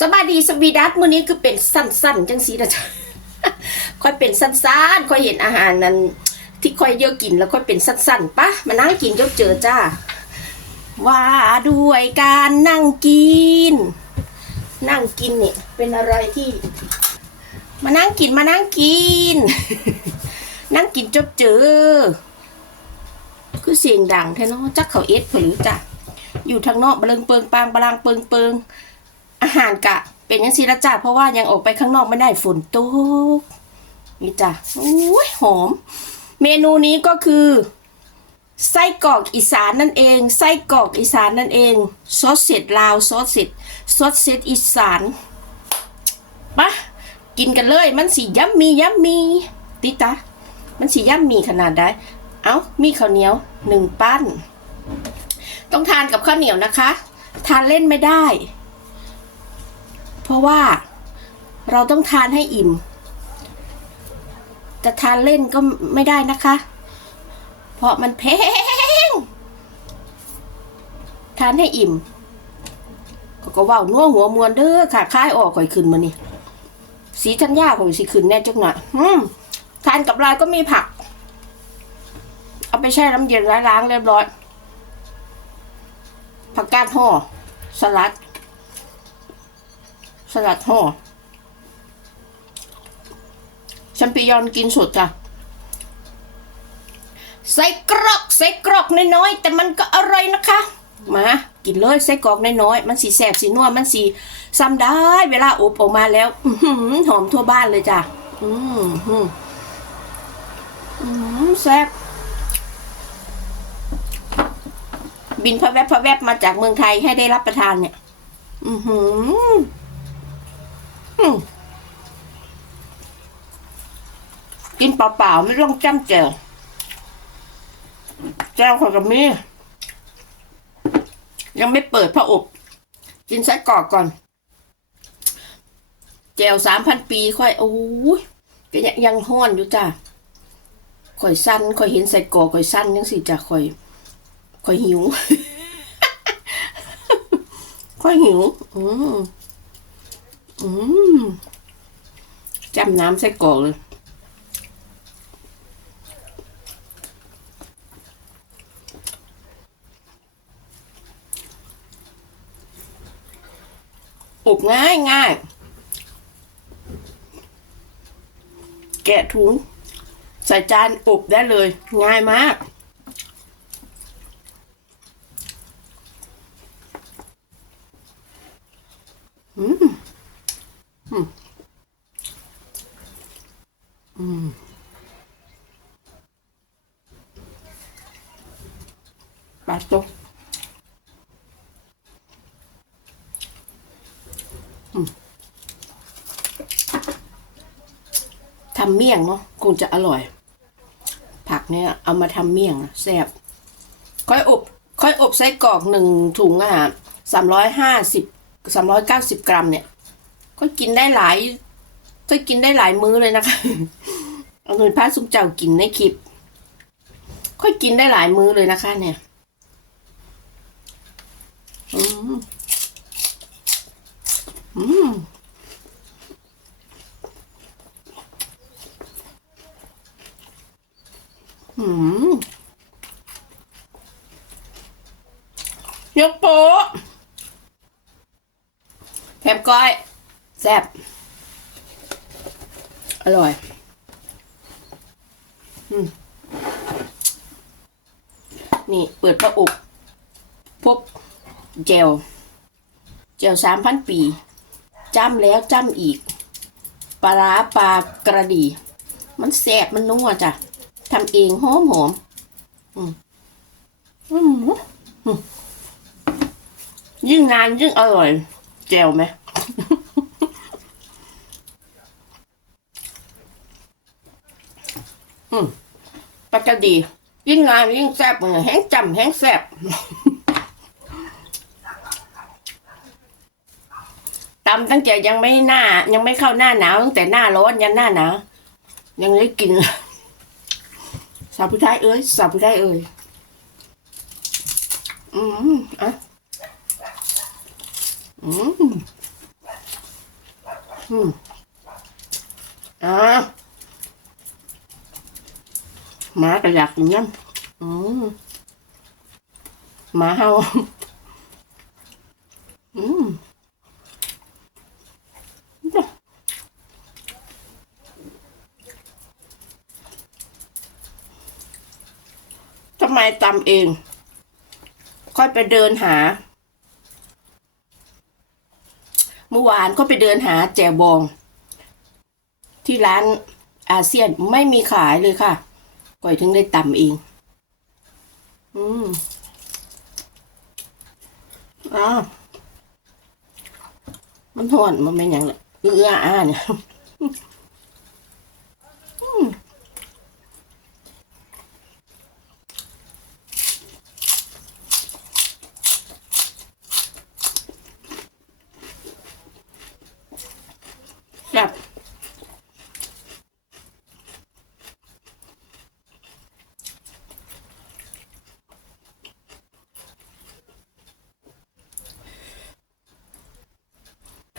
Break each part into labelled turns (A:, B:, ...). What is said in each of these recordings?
A: สบายดีสวีดัสมื้อนี้คือเป็นสั้นๆจังสีนะจ๊ะค่อยเป็นสั้นๆค่อยเห็นอาหารนั้น ที่ค่อยเยอะกินแล้วค่อยเป็นสั้นๆปะมานั่งกินจบเจอจ้าว่าด้วยการนั่งกิน นั่งกินเนี่ยเป็นอะไรที่ มานั่งกินมานั่งกิน นั่งกินจบเจอ คือเสียงดังแท้เนาะจักเขาเอสผรือจ้ะอยู่ทางนอกบะเลิงเปิงปางบลางเปิงเปิง อาหารกะ เป็นยังซีละจ้าเพราะว่ายังออกไปข้างนอกไม่ได้ฝนตกนี่จ้ะโอ้ยหอม เมนูนี้ก็คือไส้กรอกอีสานนั่นเอง ไส้กรอกอีสานนั่นเองซอสเสร็จลาวซอสเสร็จซอสเสร็จอีสานปะกินกันเลย มันสียัมมียัมมีติตามันสียัมมีขนาดได้ เอ้ามีข้าวเหนียวหนึ่งปั้น ต้องทานกับข้าวเหนียวนะคะ ทานเล่นไม่ได้ เพราะว่าเราต้องทานให้อิ่มแต่ทานเล่นก็ไม่ได้นะคะ เพราะมันแพง ทานให้อิ่ม ก็ก็ว่านัวหัวมวนเด้อค่ะค่ายออกข่อยขึ้นมานี่สีทัญญาข่อยสิขึ้นแน่จักหน่อยอืมทานกับลายก็มีผัก เอาไปแช่น้ำเย็นล้างเรียบร้อยผักกาดห่อสลัด สลัดห่อแชมปิญอนกินสดจ้ะใส่กรอกใส่กรอกน้อยๆแต่มันก็อร่อยนะคะ มากินเลยใส่กรอกน้อยๆมันสีแสบสีนัวมันสีซ้ำได้ เวลาอบออกมาแล้วหอมทั่วบ้านเลยจ้ะอืมอืมแซ่บบินพะแวบพะแวบมาจากเมืองไทยให้ได้รับประทานเนี่ย อือหือ กินเปล่าๆไม่ต้องจ้ำแจ่วแก้วขอกับมียังไม่เปิดพระอบ กินไส้กรอกก่อน แจวสามพันปีค่อยโอ้ยก็ยังยังห้อนอยู่จ้ะข่อยสั้นข่อยเห็นใส่กรอกข่อยสั้นยังสิจ้ะข่อยข่อยหิว ข่อยหิว อืม อืมจำน้ำใส่กรอกเลยอบง่ายง่าย แกะถุงใส่จานอบได้เลย ง่ายมาก อืม อืม อืมปลาตก ทำเมี่ยงเนาะคงจะอร่อย ผักเนี่ย เอามาทำเมี่ยงแซ่บค่อยอบ ค่อยอบไส้กรอกหนึ่งถุงอะสามร้อยห้าสิบสามร้อยเก้าสิบกรัมเนี่ยก็กินได้หลายก็กินได้หลายมื้อเลยนะคะเอาเงินพระสุกเจ้ากินในคลิปค่อยกินได้หลายมื้อเลยนะคะ เนี่ย อืม อืมหืมยกโป๊ะแถมก้อย แซ่บ อร่อย อืมนี่เปิดประอบพวกเจลเจลสามพันปี จ้ำแล้วจ้ำอีก ปลาร้าปลากระดี มันแซบมันนัวจ้ะทำเองหอมหอมอืมอืมยิ่งนานยิ่งอร่อย แจวไหมอืมปกติยิ่งนานยิ่งแซ่บเหมือนแห้งจำแห้งแซ่บ ตำตั้งแต่ยังไม่หน้า ยังไม่เข้าหน้าหนาวตั้งแต่หน้าร้อนยันหน้าหนาวยังได้กินสาวผู้ชายเอ้ยสาวผู้ชายเอ้ยอืมอะอืมอืมอ่าหมาก็อยากกินน้ำอืมหมาเฮาอืม ทำไมตำเอง ค่อยไปเดินหา เมื่อวานก็ไปเดินหาแจวบอง ที่ร้านอาเซียนไม่มีขายเลยค่ะก่อยถึงได้ตำเอง อืมอ้ามันทอนมันเป็นหยังเลยเอื้ออาเนี่ย อืมแบบใค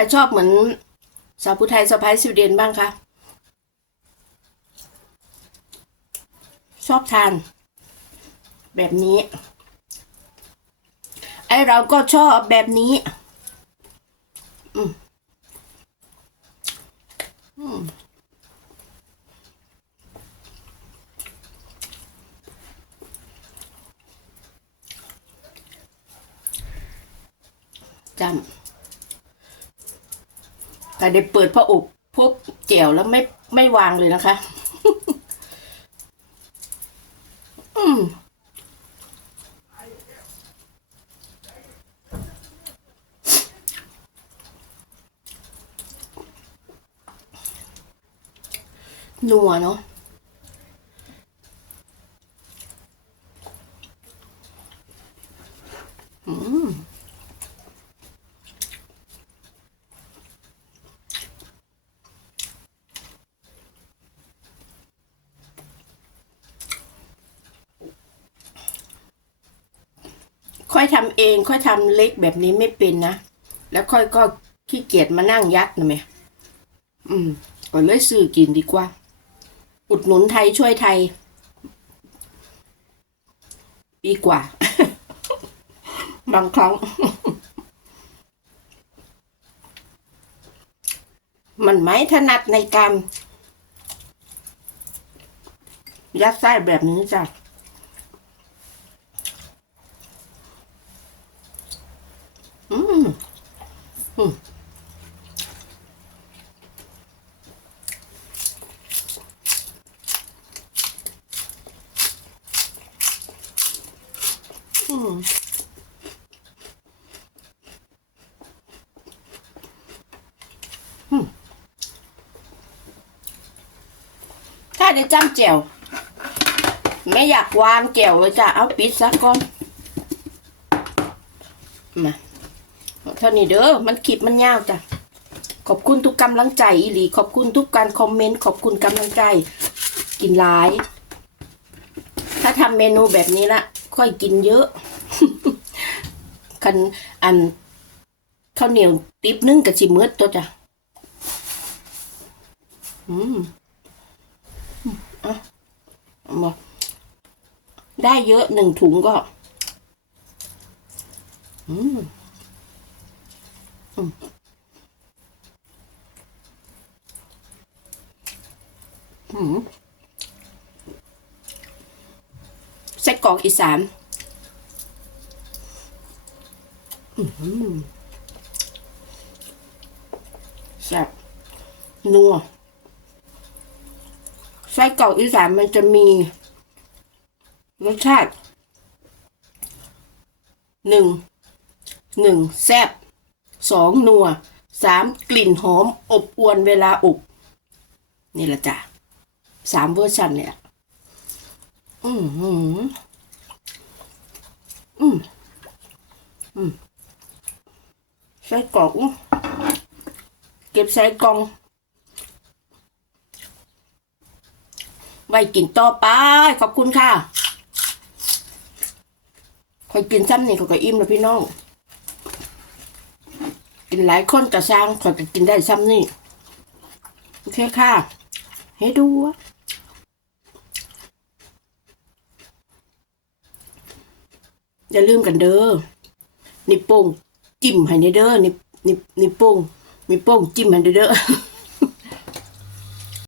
A: รชอบเหมือนสาวผู้ไทยสะพ้ายสวีเดนบ้างคะ ชอบทาน แบบนี้ ไอเราก็ชอบแบบนี้ อืมอืมจำ แต่ได้เปิดพระอบพบแจ๋วแล้วไม่ไม่วางเลยนะคะ อืมนัวเนาะอืม ค่อยทำเองค่อยทำเล็กแบบนี้ไม่เป็นนะ แล้วค่อยก็ขี้เกียจมานั่งยัดนะแม่อืมก็เลยซื้อกินดีกว่า อุดหนุนไทยช่วยไทยดีกว่า บางครั้ง มันไม่ถนัดในการยัดไส้แบบนี้จ้ะ อืม อืม อืมอืม ได้จ้ำแจ่วไม่อยากวางแจ่วเลยจ้ะเอาปิดซะก่อนมาเท่านี้เด้อมันคลิปมันยาวจ้ะขอบคุณทุกกำลังใจอีหลีขอบคุณทุกการคอมเมนต์ขอบคุณกำลังใจ กินหลาย ถ้าทำเมนูแบบนี้ละค่อยกินเยอะคันอันข้าวเหนียวติ๊บนึ่งกับชิมืดตัวจ้ะอืมอืมอะเอามา ได้เยอะหนึ่งถุงก็ อืมอืมไส้กรอกอีสานแซ่บนัว ส้กรอกอีสานมันจะมี รสชาติหนึ่งหนึ่งแซ่บสองนัวสามกลิ่นหอม อบอวนเวลาอบนี่ละจ้ะสามเวอร์ชันเนี่ย อืมอืมอืมอืมไส้กรอกเก็บใส่กล่อง ไว้กินต่อไป ขอบคุณค่ะคอยกินซ้ำนี่เขาก็อิ่มแล้วพี่น้อง กินหลายคนจะสร้างเขาจะกินได้ซ้ำนี่ โอเคค่ะให้ดูอะอย่าลืมกันเด้อนิปโป้งจิ้มให้ในเด้อนิปนิปนิปโป้งนิปโป้งจิ้มให้เด้อ